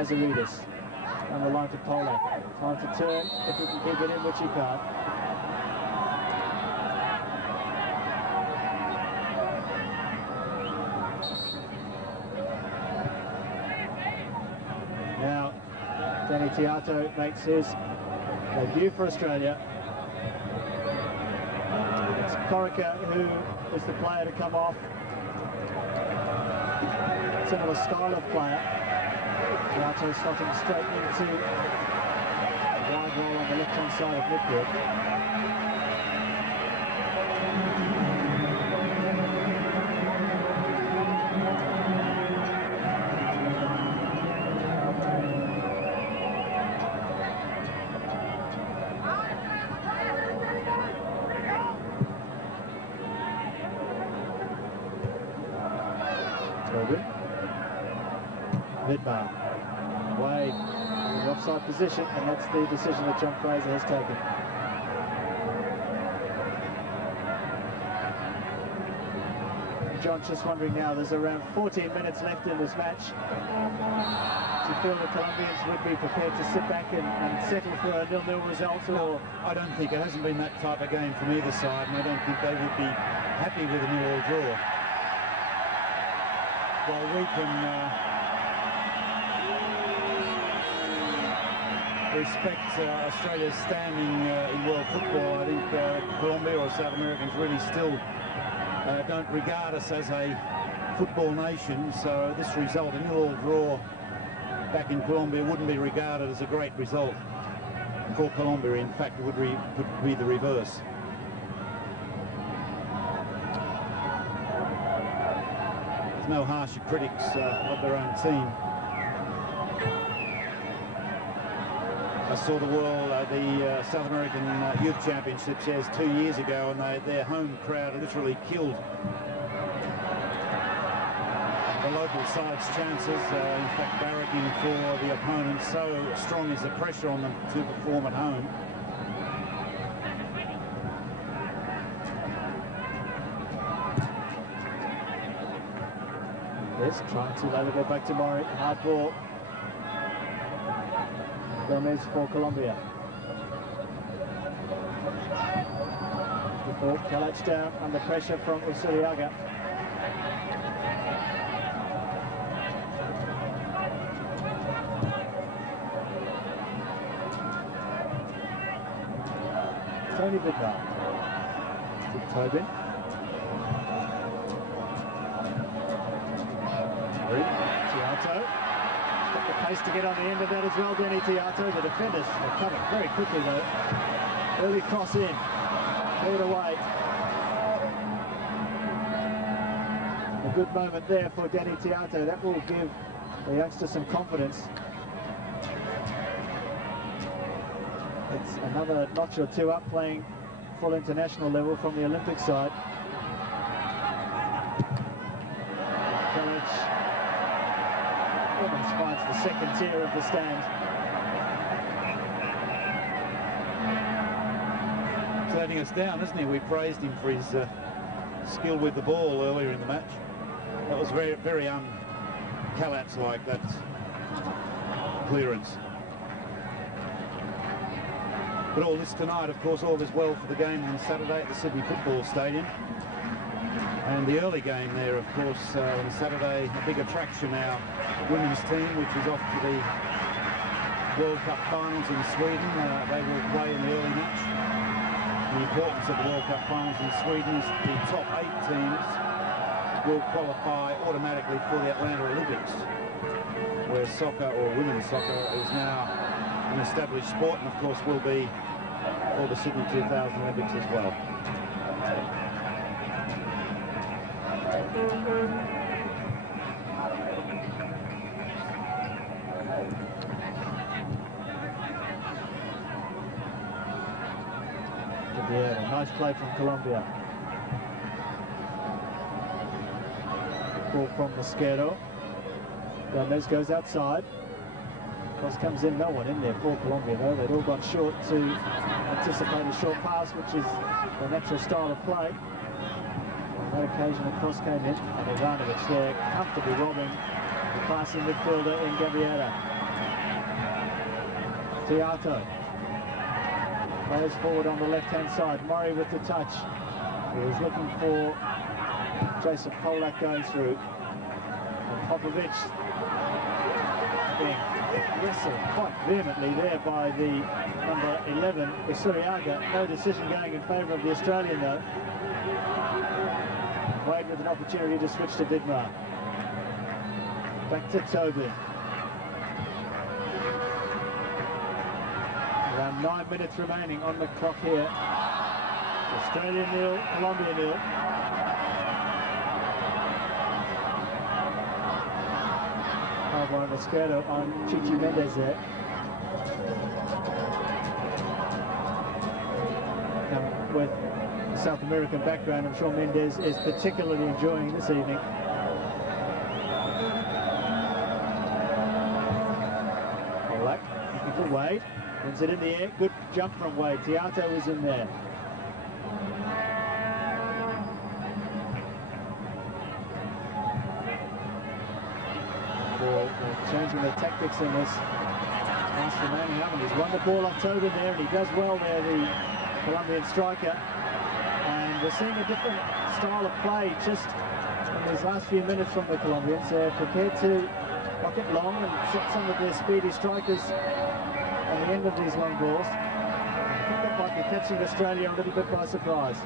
Azaridis on the line to Pole. Time to turn if he can keep it in, which he can't. Now, Danny Tiato makes his debut for Australia. It's Corica who is the player to come off. Similar style of player. Tiato slotting straight into the wide wall on the left-hand side of midfield. Vidmar away in the offside position, and that's the decision that John Fraser has taken. John's just wondering now, there's around 14 minutes left in this match. Do you feel the Colombians would be prepared to sit back and settle for a 0-0 result? No, I don't think. It hasn't been that type of game from either side, and I don't think they would be happy with a 0-0 draw. While we can respect Australia's standing in world football, I think Colombia or South Americans really still don't regard us as a football nation, so this result, a 0-0 draw back in Colombia, wouldn't be regarded as a great result for Colombia. In fact, it would be the reverse. There's no harsher critics of their own team. I saw the South American Youth Championships 2 years ago, and their home crowd literally killed the local side's chances. In fact, barracking for the opponent, so strong is the pressure on them to perform at home. Yes, trying to let it go back to Mori. Hard ball. Gomez for Colombia. Before Kalach down under pressure from Usuriaga. Tony Vidmar. Tobin. Tiato. Got the pace to get on the end of that as well, Danny Tiato. The defenders are coming very quickly though. Early cross in. Cleared away. A good moment there for Danny Tiato. That will give the youngster some confidence. It's another notch or two up, playing full international level from the Olympic side. Kalach almost finds the second tier of the stand. He's letting us down, isn't he? We praised him for his skill with the ball earlier in the match. That was very, very Kalach-like, that clearance. But all this tonight, of course, all is well for the game on Saturday at the Sydney Football Stadium. And the early game there, of course, on Saturday, a big attraction, our women's team, which is off to the World Cup finals in Sweden. They will play in the early match. The importance of the World Cup finals in Sweden is the top 8 teams will qualify automatically for the Atlanta Olympics, where soccer, or women's soccer, is now an established sport, and of course will be for the Sydney 2000 Olympics as well. Yeah, nice play from Colombia. Ball from Mosquero. Gomez goes outside. Cross comes in, no one in there for Colombia though. They'd all gone short to anticipate a short pass, which is the natural style of play. On that occasion, the cross came in, and Ivanovic there comfortably robbing the passing midfielder in Gabriela. Tiato plays forward on the left-hand side. Murray with the touch. He was looking for Jason Polak going through. And Popovic being wrestled quite vehemently there by the number 11, Usuriaga. No decision going in favour of the Australian though. Wade with an opportunity to switch to Vidmar. Back to Tobin. Around 9 minutes remaining on the clock here. Australia 0, Colombia 0. One of the Mosquito on Chichi Mendes there. And with a South American background, I'm sure Mendes is particularly enjoying this evening. Polak looking for Wade. Wins it in the air. Good jump from Wade. Tiato is in there. Changing the tactics in this last remaining moment. He's won the ball off Tobin there, and he does well there, the Colombian striker. And we're seeing a different style of play just in these last few minutes from the Colombians. They're prepared to lock it long and set some of their speedy strikers on the end of these long balls. I think that might be catching Australia a little bit by surprise.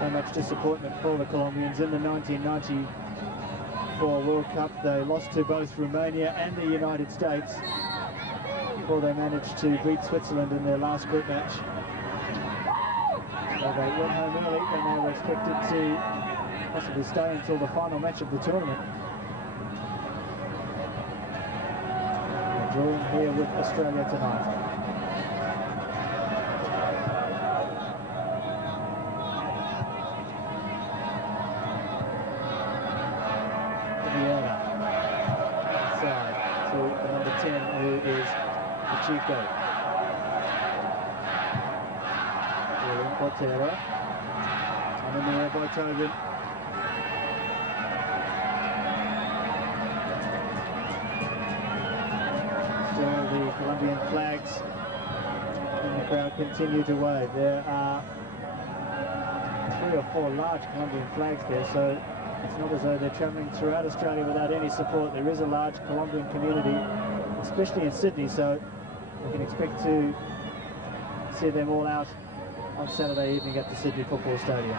So much disappointment for the Colombians in the 1994 World Cup. They lost to both Romania and the United States before they managed to beat Switzerland in their last group match. So they went home early when they were expected to possibly stay until the final match of the tournament. They're drawing here with Australia tonight. Who is Pacheco. Portera. And in the air by Tobin. Still the Colombian flags in the crowd continue to wave. There are 3 or 4 large Colombian flags there, so it's not as though they're travelling throughout Australia without any support. There is a large Colombian community, especially in Sydney, so we can expect to see them all out on Saturday evening at the Sydney Football Stadium.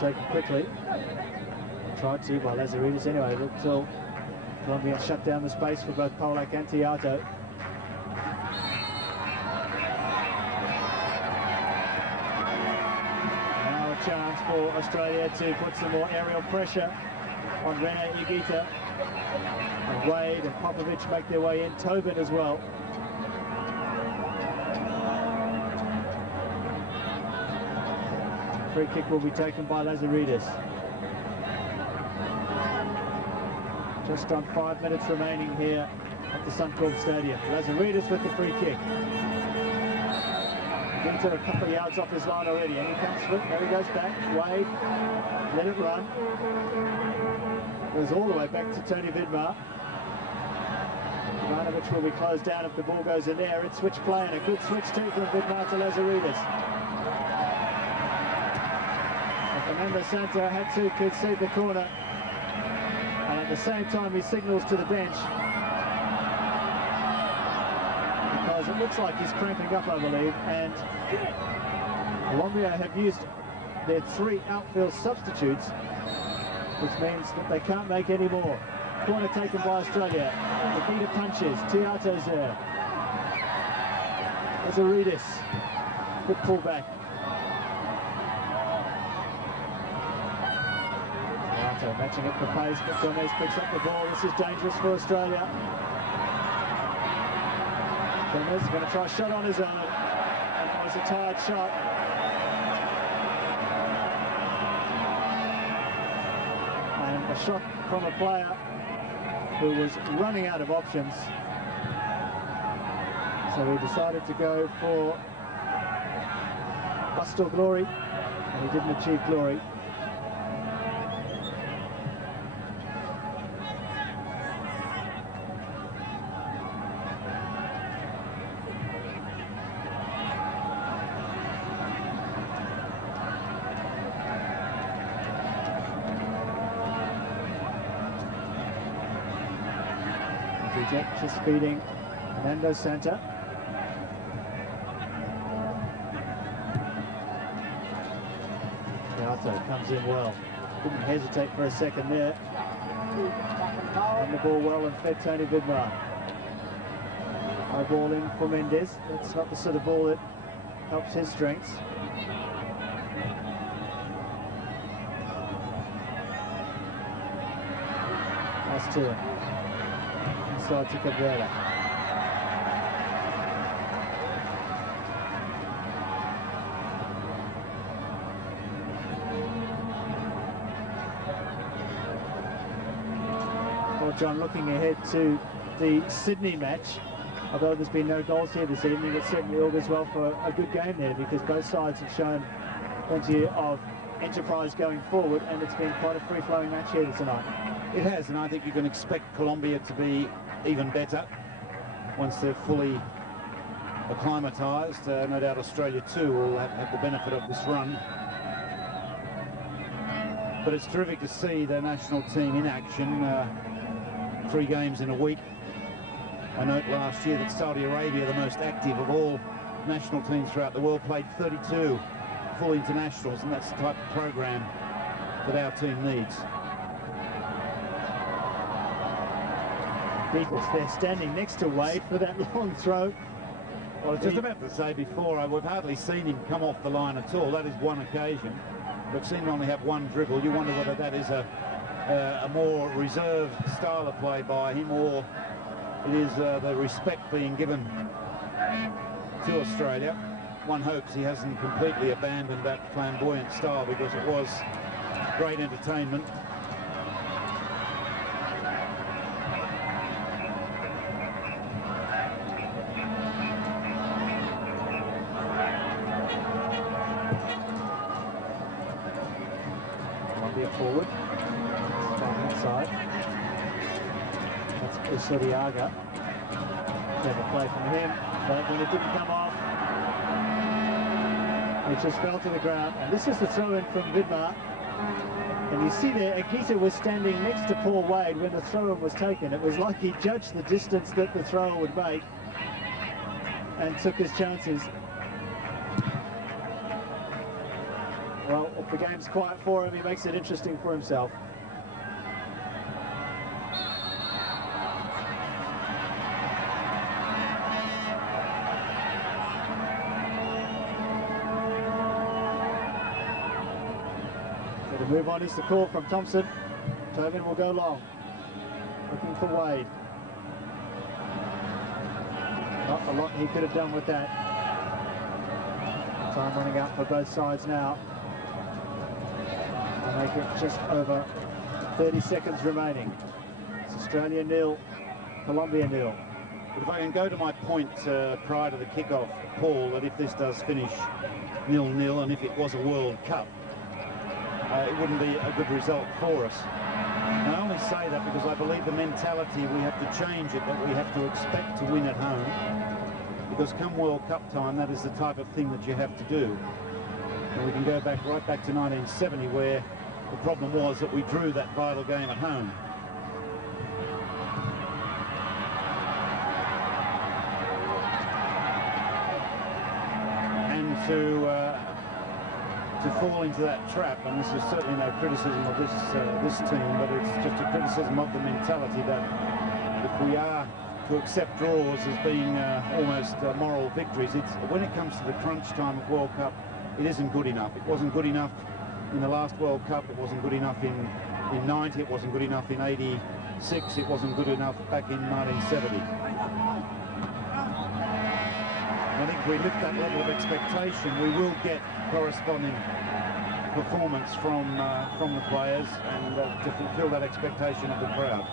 Taken quickly. Tried to by Lazaridis anyway, but until Colombia shut down the space for both Polak and Tiato. Now a chance for Australia to put some more aerial pressure on Rene Higuita. And Wade and Popovic make their way in. Tobin as well. Free kick will be taken by Lazaridis. Just on 5 minutes remaining here at the Suncorp Stadium. Lazaridis with the free kick. Into a couple of yards off his line already, and he comes through. There he goes back. Wade, let it run. Goes all the way back to Tony Vidmar. Ivanovic will be closed down if the ball goes in there. It's switch play, and a good switch too from Vidmar to Lazaridis. Fernando Santo had to concede the corner, and at the same time he signals to the bench because it looks like he's cramping up, I believe, and Colombia have used their 3 outfield substitutes, which means that they can't make any more. Corner taken by Australia. Higuita punches. Tiato's there. Lazaridis. Good pullback. So matching up the pace, but Gomez picks up the ball. This is dangerous for Australia. Gomez is going to try a shot on his own, and it was a tired shot. And a shot from a player who was running out of options. So he decided to go for bust or glory, and he didn't achieve glory. Just feeding Nando Santa. Beato comes in well. Didn't hesitate for a second there. And the ball well and fed Tony Vidmar. High ball in for Mendes. That's not the sort of ball that helps his strengths. Last turn. Inside to Cabrera. Well, John, looking ahead to the Sydney match, although there's been no goals here this evening, it certainly augurs well for a good game there, because both sides have shown plenty of enterprise going forward, and it's been quite a free-flowing match here tonight. It has, and I think you can expect Colombia to be even better once they're fully acclimatised. No doubt Australia too will have the benefit of this run. But it's terrific to see the national team in action. 3 games in a week. I note last year that Saudi Arabia, the most active of all national teams throughout the world, played 32 full internationals, and that's the type of program that our team needs. They're standing next to Wade for that long throw. Well, I was just about to say before, we've hardly seen him come off the line at all. That is one occasion. We've seen him only have one dribble. You wonder whether that is a more reserved style of play by him, or it is the respect being given to Australia. One hopes he hasn't completely abandoned that flamboyant style, because it was great entertainment. Forward, down inside. That's Usuriaga. Clever play from him, but when it didn't come off, it just fell to the ground. And this is the throw-in from Vidmar. And you see there, Agita was standing next to Paul Wade when the throw-in was taken. It was like he judged the distance that the thrower would make and took his chances. Well, if the game's quiet for him, he makes it interesting for himself. So the move on is the call from Thompson. Tobin will go long, looking for Wade. Not a lot he could have done with that. Time running out for both sides now. Make it just over 30 seconds remaining. It's Australia 0, Colombia 0. But if I can go to my point prior to the kick-off, Paul, that if this does finish 0-0, and if it was a World Cup, it wouldn't be a good result for us. And I only say that because I believe the mentality, we have to change it, that we have to expect to win at home. Because come World Cup time, that is the type of thing that you have to do. And we can go back right back to 1970, where the problem was that we drew that vital game at home. And to fall into that trap, and this is certainly no criticism of this team, but it's just a criticism of the mentality that if we are to accept draws as being almost moral victories, it's when it comes to the crunch time of World Cup, it isn't good enough. It wasn't good enough in the last World Cup. It wasn't good enough in in 90, it wasn't good enough in 86, it wasn't good enough back in 1970. I think if we lift that level of expectation, we will get corresponding performance from the players and to fulfil that expectation of the crowd.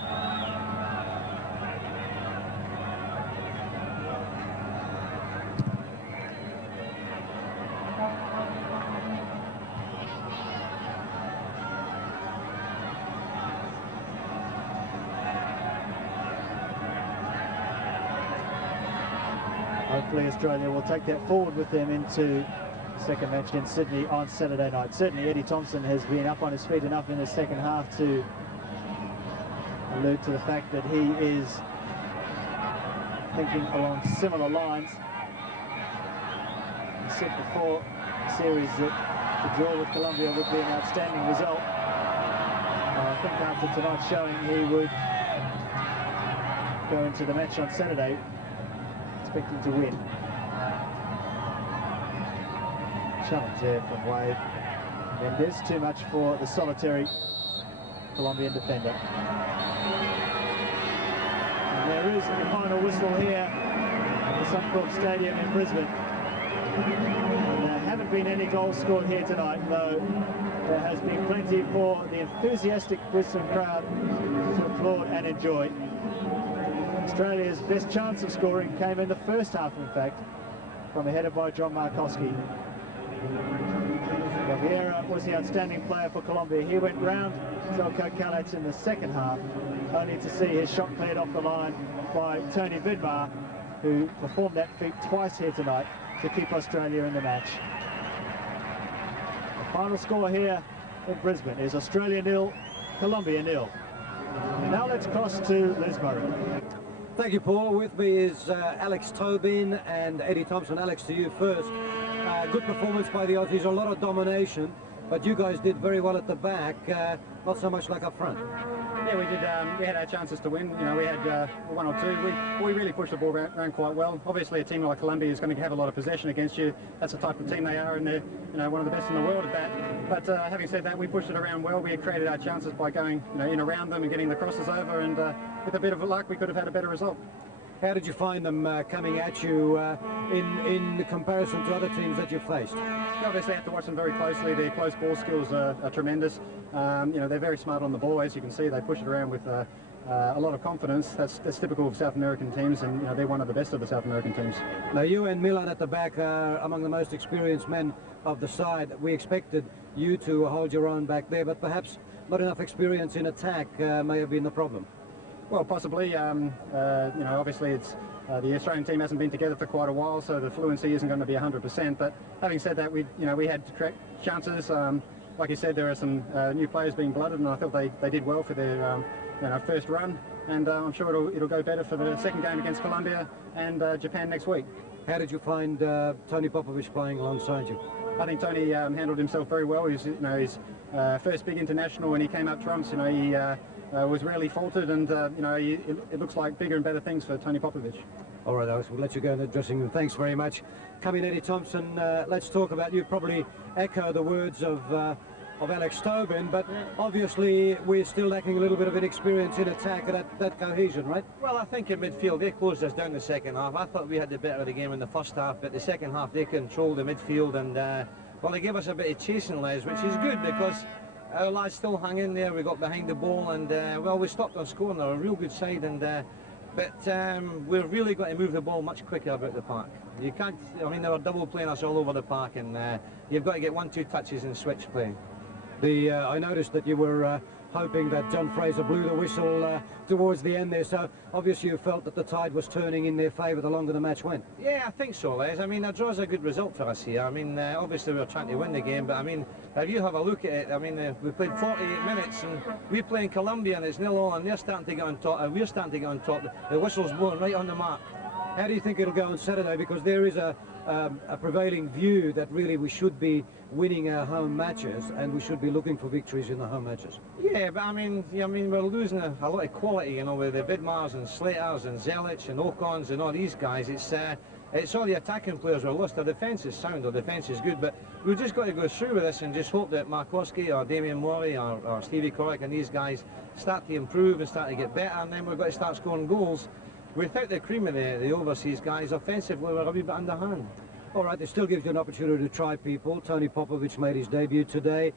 Hopefully Australia will take that forward with them into the second match in Sydney on Saturday night. Certainly Eddie Thompson has been up on his feet enough in the second half to allude to the fact that he is thinking along similar lines. He said before the series that to draw with Colombia would be an outstanding result. I think after tonight's showing he would go into the match on Saturday expecting to win. Challenge there from Wade. And there's too much for the solitary Colombian defender. And there is the final whistle here at the Suncorp Stadium in Brisbane. And there haven't been any goals scored here tonight, though there has been plenty for the enthusiastic Brisbane crowd to applaud and enjoy. Australia's best chance of scoring came in the first half, in fact, from a header by John Markowski. Vieira was the outstanding player for Colombia. He went round Zelko Kalac in the second half, only to see his shot cleared off the line by Tony Vidmar, who performed that feat twice here tonight to keep Australia in the match. The final score here in Brisbane is Australia 0, Colombia 0. Now let's cross to Lismurray. Thank you, Paul. With me is Alex Tobin and Eddie Thompson. Alex, to you first. Good performance by the Aussies, a lot of domination, but you guys did very well at the back, not so much like up front. Yeah, we did. We had our chances to win. You know, we had one or two. We really pushed the ball around quite well. Obviously, a team like Colombia is going to have a lot of possession against you. That's the type of team they are, and they're one of the best in the world at that. But having said that, we pushed it around well. We had created our chances by going in around them and getting the crosses over, and with a bit of luck, we could have had a better result. How did you find them coming at you in comparison to other teams that you've faced? You obviously have to watch them very closely. Their close ball skills are tremendous. They're very smart on the ball. As you can see, they push it around with a lot of confidence. That's typical of South American teams, and they're one of the best of the South American teams. Now, you and Milan at the back are among the most experienced men of the side. We expected you to hold your own back there, but perhaps not enough experience in attack may have been the problem. Well, possibly. Obviously, it's the Australian team hasn't been together for quite a while, so the fluency isn't going to be 100%. But having said that, we had chances. Like you said, there are some new players being blooded, and I thought they did well for their first run. And I'm sure it'll go better for the second game against Colombia and Japan next week. How did you find Tony Popovich playing alongside you? I think Tony handled himself very well. He's his first big international when he came up trumps. He was really faltered, and it looks like bigger and better things for Tony Popovich. All right, Alex, we'll let you go in the dressing room. Thanks very much. Coming, Eddie Thompson, let's talk about you. Probably echo the words of Alex Tobin, but obviously we're still lacking a little bit of inexperience in attack and that cohesion, right? Well, I think in midfield they closed us down the second half. I thought we had the better of the game in the first half, but the second half they controlled the midfield, and well, they gave us a bit of chasing, Les, which is good because our lads still hung in there. We got behind the ball, and well, we stopped on scoring. They're a real good side, and but we're really got to move the ball much quicker about the park. You can't. I mean, they were double playing us all over the park, and you've got to get 1-2 touches and switch playing. I noticed that you were hoping that John Fraser blew the whistle towards the end there, so obviously you felt that the tide was turning in their favour the longer the match went. Yeah, I think so, Les. I mean, a draw's a good result for us here. I mean, obviously we're trying to win the game, but I mean, if you have a look at it, I mean, we played 48 minutes and we're playing Colombia and it's 0-0 and they're starting to get on top, and we're starting to get on top. The whistle's blowing right on the mark. How do you think it'll go on Saturday? Because there is a prevailing view that really we should be winning our home matches and we should be looking for victories in the home matches. Yeah, but I mean we're losing a lot of quality, with the Vidmars and Slaters and Zelic and Ocons and all these guys. It's It's all the attacking players were lost. Our defence is sound, our defence is good, but we've just got to go through with this and just hope that Markowski or Damien Morey or Stevie Corrick and these guys start to improve and start to get better, and then we've got to start scoring goals. Without the cream of the overseas guys, offensively we're a wee bit underhand. All right, this still gives you an opportunity to try people. Tony Popovich made his debut today.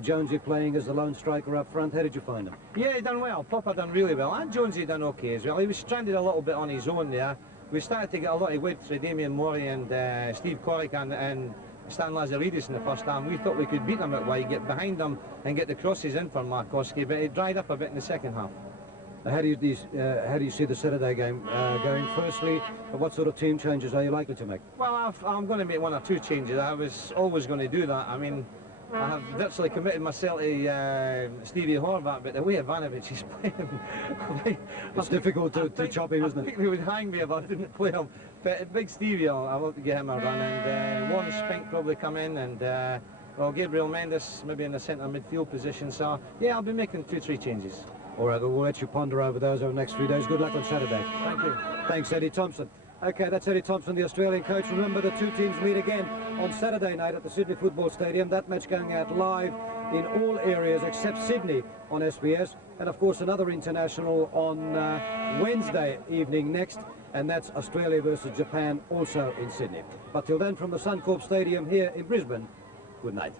Jonesy playing as the lone striker up front. How did you find him? Yeah, he done well. Popper done really well, and Jonesy done okay as well. He was stranded a little bit on his own there. We started to get a lot of weight through Damien Morey and Steve Corrick and Stan Lazaridis in the first half. We thought we could beat them out wide, get behind them and get the crosses in for Markowski, but it dried up a bit in the second half. How do you see the Saturday game going? Firstly, what sort of team changes are you likely to make? Well, I'm going to make 1 or 2 changes. I was always going to do that. I mean, I have virtually committed myself to Stevie Horvath, but the way Ivanovic is playing, it's difficult to chop him, isn't it? I think they would hang me if I didn't play him. But Big Stevie, I'll want to give him a run, and Warren Spink probably come in, and well, Gabriel Mendes maybe in the centre midfield position. So yeah, I'll be making 2 or 3 changes. All right, well, we'll let you ponder over those over the next few days. Good luck on Saturday. Thank you. Thanks, Eddie Thompson. Okay, that's Eddie Thompson, the Australian coach. Remember, the 2 teams meet again on Saturday night at the Sydney Football Stadium. That match going out live in all areas except Sydney on SBS. And, of course, another international on Wednesday evening next. And that's Australia versus Japan, also in Sydney. But till then, from the Suncorp Stadium here in Brisbane, good night.